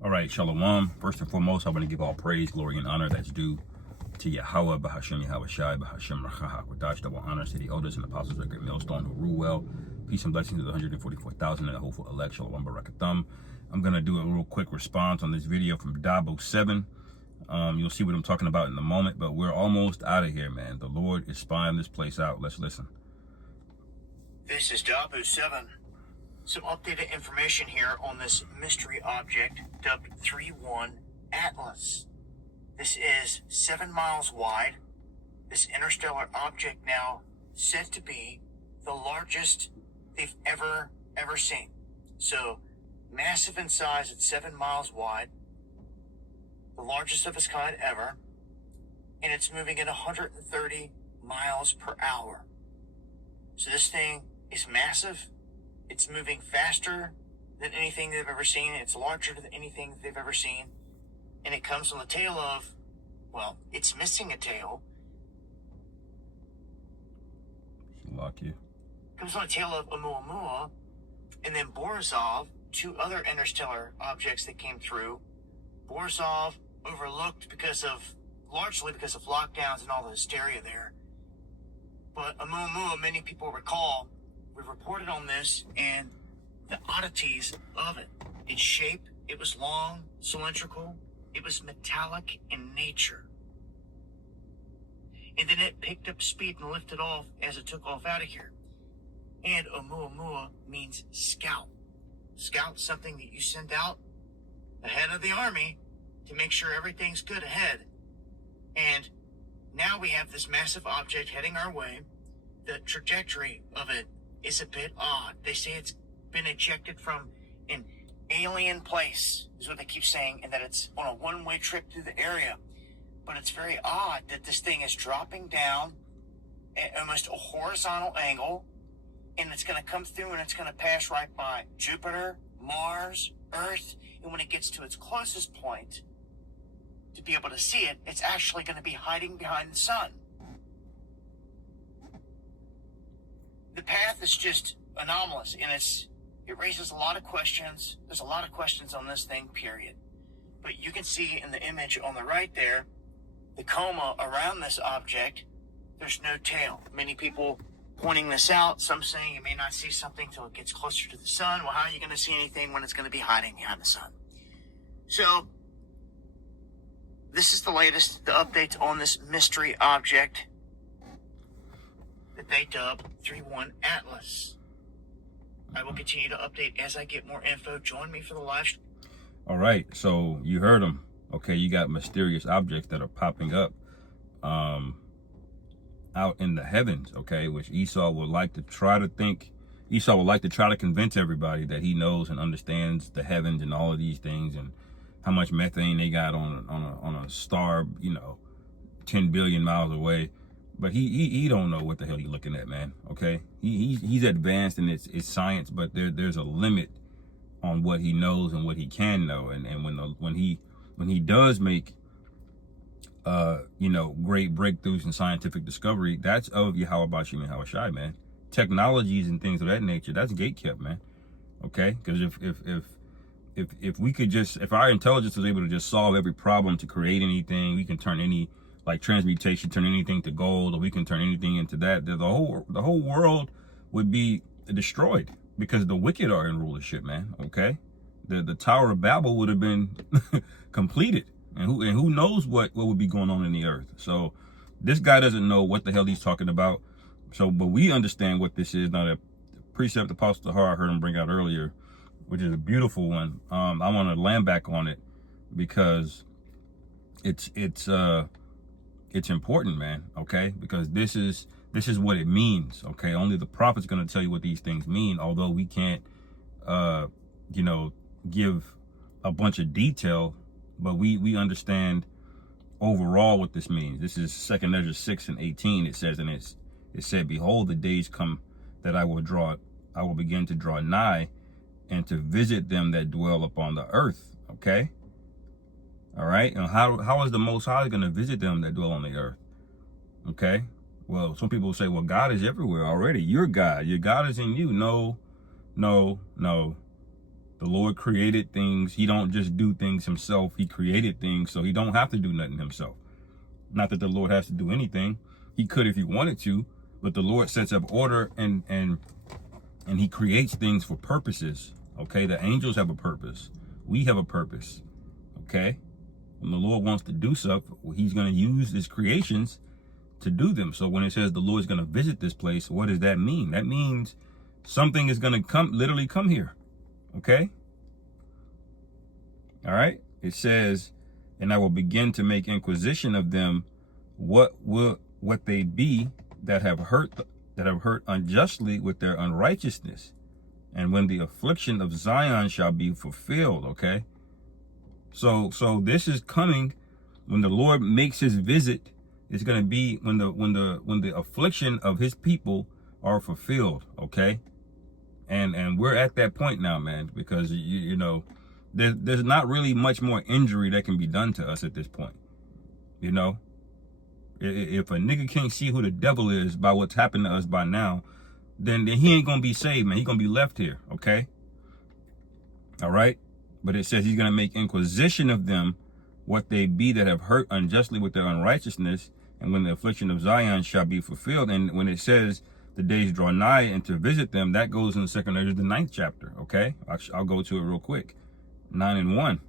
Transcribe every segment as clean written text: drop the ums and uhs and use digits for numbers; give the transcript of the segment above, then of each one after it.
All right, Shalom. First and foremost, I want to give all praise, glory, and honor that's due to Yahweh, Bahashem Yahweh Shai, Bahashem Racha HaKodash. Double honors to the elders and apostles of Great Millstone who rule well. Peace and blessings to the 144,000 and the hopeful elect. Shalom Barakathum. I'm going to do a real quick response on this video from Dabo 7. You'll see what I'm talking about in a moment, but we're almost out of here, man. The Lord is spying this place out. Let's listen. This is Dabo 7. Some updated information here on this mystery object dubbed 3-1 Atlas. This is 7 miles wide. This interstellar object now said to be the largest they've ever seen. So massive in size at 7 miles wide, the largest of its kind ever, and it's moving at 130 miles per hour. So this thing is massive. It's moving faster than anything they've ever seen. It's larger than anything they've ever seen. And it comes on the tail of, well, it's missing a tail. Lucky. Comes on the tail of Oumuamua, and then Borisov, 2 other interstellar objects that came through. Borisov overlooked largely because of lockdowns and all the hysteria there. But Oumuamua, many people recall, we reported on this and the oddities of it. Its shape, it was long, cylindrical, it was metallic in nature. And then it picked up speed and lifted off as it took off out of here. And Oumuamua means scout. Scout's something that you send out ahead of the army to make sure everything's good ahead. And now we have this massive object heading our way. The trajectory of it is a bit odd. They say it's been ejected from an alien place, is what they keep saying, and that it's on a one-way trip through the area. But it's very odd that this thing is dropping down at almost a horizontal angle, and it's going to come through and it's going to pass right by Jupiter, Mars, Earth, and when it gets to its closest point, to be able to see it, it's actually going to be hiding behind the sun. The path is just anomalous, and it raises a lot of questions. There's a lot of questions on this thing, period. But you can see in the image on the right there, the coma around this object, there's no tail. Many people pointing this out, some saying you may not see something till it gets closer to the sun. Well, how are you going to see anything when it's going to be hiding behind the sun? So, this is the latest, the updates on this mystery object that they dub 3-1 Atlas. I will continue to update as I get more info. Join me for the live stream. All right, so you heard them. Okay, you got mysterious objects that are popping up out in the heavens, okay, which Esau would like to try to convince everybody that he knows and understands the heavens and all of these things and how much methane they got on a star, 10 billion miles away. But he don't know what the hell he's looking at, man. Okay, he's advanced in its science, but there's a limit on what he knows and what he can know. And when he does make great breakthroughs in scientific discovery, that's of Yahweh Bashim and Yahweh Shai, man. Technologies and things of that nature, that's gatekept, man. Okay, because if we could if our intelligence was able to just solve every problem to create anything, we can turn any, like transmutation, turn anything to gold, or we can turn anything into that. The whole world would be destroyed because the wicked are in rulership, man. Okay, the Tower of Babel would have been completed, and who knows what would be going on in the earth. So this guy doesn't know what the hell he's talking about. So, but we understand what this is. Now, the precept Apostle Tahar I heard him bring out earlier, which is a beautiful one. I want to land back on it because it's important, man. Okay, because this is what it means. Okay, only the prophet's going to tell you what these things mean. Although we can't, give a bunch of detail, but we understand overall what this means. This is 2 Ezra 6:18. It says, and it said, "Behold, the days come that I will begin to draw nigh, and to visit them that dwell upon the earth." Okay. All right. And how is the Most High going to visit them that dwell on the earth? Okay. Well, some people say, well, God is everywhere already. You're God. Your God is in you. No. The Lord created things. He don't just do things himself. He created things, so he don't have to do nothing himself. Not that the Lord has to do anything. He could if he wanted to, but the Lord sets up order and he creates things for purposes. Okay, the angels have a purpose. We have a purpose. Okay, when the Lord wants to do something, he's going to use his creations to do them. So when it says the Lord's going to visit this place, what does that mean? That means something is going to literally come here. Okay. All right. It says, and I will begin to make inquisition of them. What they be that have hurt unjustly with their unrighteousness, and when the affliction of Zion shall be fulfilled. Okay. So this is coming when the Lord makes his visit. It's going to be when the affliction of his people are fulfilled. Okay. And we're at that point now, man, because you know, there's not really much more injury that can be done to us at this point. You know, if a nigga can't see who the devil is by what's happened to us by now, then he ain't gonna be saved, man. He gonna be left here. Okay. All right. But it says he's gonna make inquisition of them, what they be that have hurt unjustly with their unrighteousness, and when the affliction of Zion shall be fulfilled. And when it says the days draw nigh and to visit them, that goes in 2 Ezra, the 9th chapter. Okay, I'll go to it real quick. 9:1.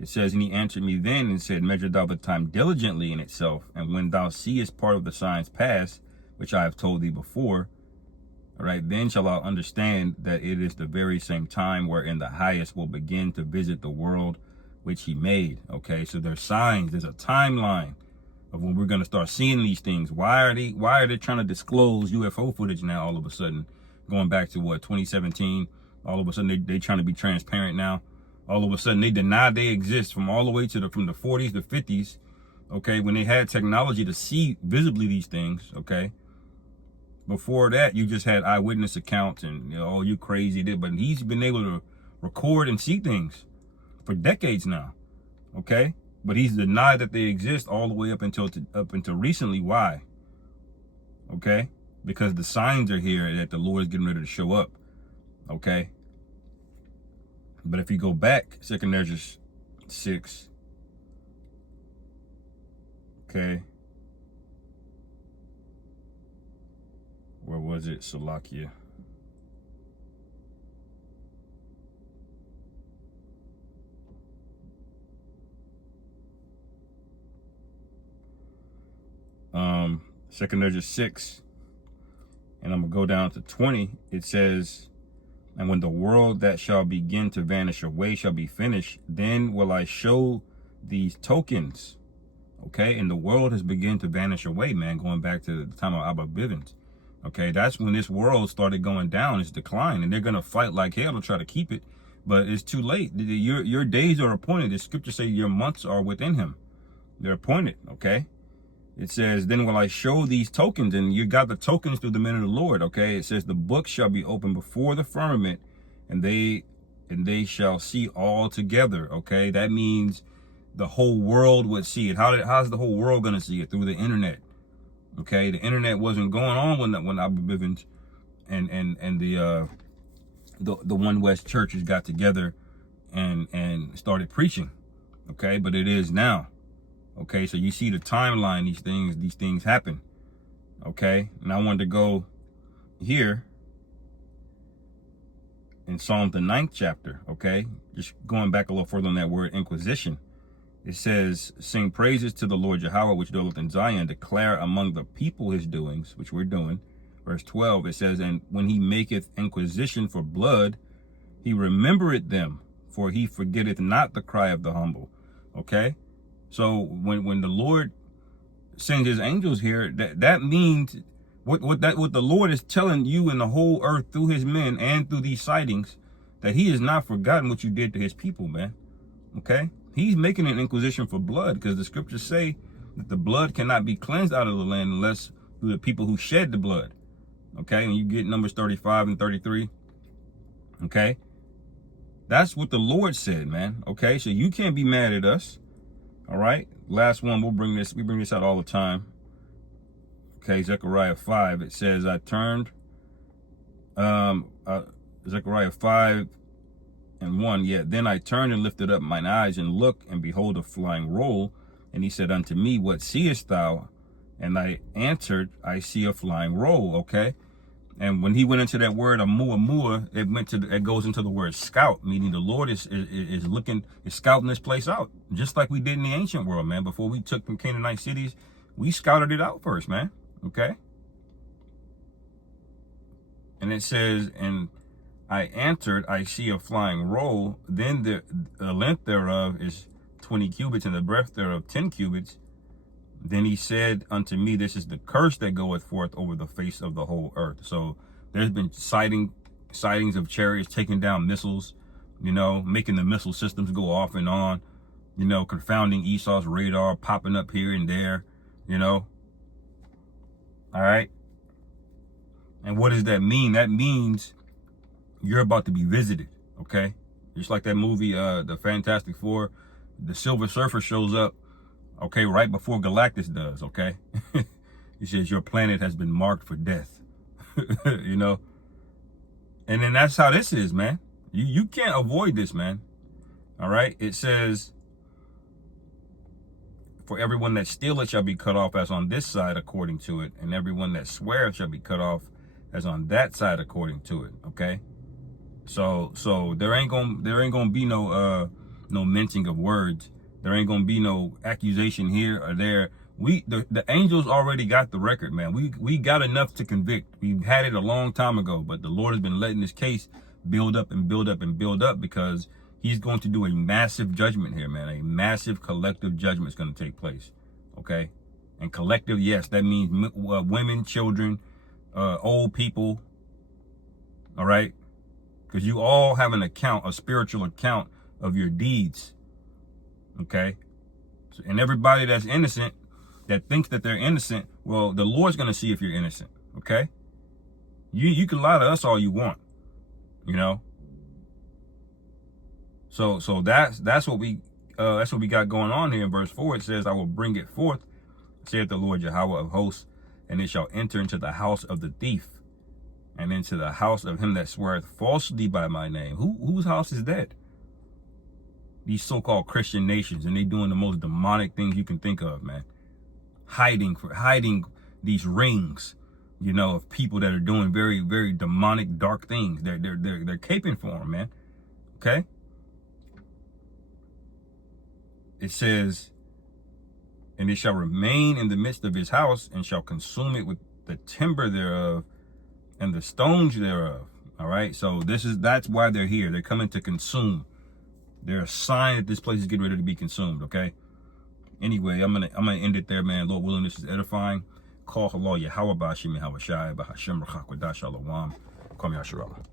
It says, and he answered me then and said, measure thou the time diligently in itself, and when thou seest part of the signs pass, which I have told thee before, all right, then shall thou understand that it is the very same time wherein the highest will begin to visit the world which he made. Okay, so there's signs, there's a timeline of when we're going to start seeing these things. Why are they trying to disclose UFO footage now all of a sudden? Going back to what, 2017, all of a sudden they trying to be transparent now. All of a sudden they deny they exist from all the way to from the 40s to 50s. Okay, when they had technology to see visibly these things. Okay, before that you just had eyewitness accounts and, you know, oh, you crazy, but he's been able to record and see things for decades now. Okay, but he's denied that they exist all the way up until recently. Why? Okay, because the signs are here that the Lord is getting ready to show up. Okay, but if you go back, 2 Ezra 6. Okay, where was it? Salakia. Second Ezra 6, and I'm gonna go down to 20. It says, and when the world that shall begin to vanish away shall be finished, then will I show these tokens. Okay, and the world has begun to vanish away, man, going back to the time of Abba Bivens. Okay, that's when this world started going down, its decline, and they're gonna fight like hell to try to keep it, but it's too late. Your days are appointed. The scriptures say your months are within him. They're appointed. Okay. It says, then will I show these tokens, and you got the tokens through the men of the Lord. Okay, it says the book shall be opened before the firmament, and they shall see all together. Okay, that means the whole world would see it. How's the whole world gonna see it? Through the internet. Okay, the internet wasn't going on when Abba Bivens and the One West churches got together and started preaching. Okay, but it is now. Okay, so you see the timeline, these things happen. Okay, and I wanted to go here in Psalm the 9th chapter. Okay, just going back a little further on that word inquisition. It says, sing praises to the Lord Yahweh, which dwelleth in Zion, declare among the people his doings, which we're doing. Verse 12, it says, and when he maketh inquisition for blood, he remembereth them, for he forgetteth not the cry of the humble. Okay, so when the Lord sends his angels here, that means what the Lord is telling you and the whole earth through his men and through these sightings, that he has not forgotten what you did to his people, man. Okay, he's making an inquisition for blood, because the scriptures say that the blood cannot be cleansed out of the land unless through the people who shed the blood. Okay, and you get Numbers 35 and 33. Okay, that's what the Lord said, man. Okay, so you can't be mad at us. All right, last one. We bring this out all the time. Okay, Zechariah 5. It says, I turned Zechariah 5 and 1. Yeah, then I turned and lifted up mine eyes and looked, and behold, a flying roll. And he said unto me, what seest thou? And I answered, I see a flying roll. Okay. And when he went into that word amua, it goes into the word scout, meaning the Lord is scouting this place out, just like we did in the ancient world, man. Before we took them Canaanite cities, we scouted it out first, man. Okay. And it says, and I answered, I see a flying roll. Then the length thereof is 20 cubits, and the breadth thereof 10 cubits. Then he said unto me, this is the curse that goeth forth over the face of the whole earth. So there's been sightings of chariots taking down missiles, making the missile systems go off and on, confounding Esau's radar, popping up here and there, All right. And what does that mean? That means you're about to be visited. Okay. Just like that movie, the Fantastic Four, the Silver Surfer shows up. Okay, right before Galactus does, okay? He says, your planet has been marked for death, And then that's how this is, man. You can't avoid this, man. All right? It says, for everyone that stealeth shall be cut off as on this side according to it, and everyone that sweareth shall be cut off as on that side according to it, okay? So there ain't gonna be no mincing of words. There ain't gonna be no accusation here or there. The angels already got the record, man. We got enough to convict. We had it a long time ago, but the Lord has been letting this case build up and build up and build up because he's going to do a massive judgment here, man. A massive collective judgment is going to take place. Okay. And collective, yes, that means women, children, old people. All right. Because you all have an account, a spiritual account of your deeds. Okay. And everybody that's innocent, that thinks that they're innocent, well, the Lord's going to see if you're innocent. Okay. You can lie to us all you want, So that's what we got going on here in verse 4. It says, I will bring it forth, saith the Lord Yahweh of hosts, and it shall enter into the house of the thief, and into the house of him that sweareth falsely by my name. Whose house is that? These so-called Christian nations, and they doing the most demonic things you can think of, man. Hiding these rings, of people that are doing very, very demonic, dark things. They're caping for them, man. Okay. It says, and it shall remain in the midst of his house, and shall consume it with the timber thereof and the stones thereof. All right. So that's why they're here. They're coming to consume. They're a sign that this place is getting ready to be consumed. Okay. Anyway, I'm gonna end it there, man. Lord willing, this is edifying. Call Allah Yahweh Bashim Yahweh Shai Bahashim Rakhakwada Shalom. Kwam Yasharallah.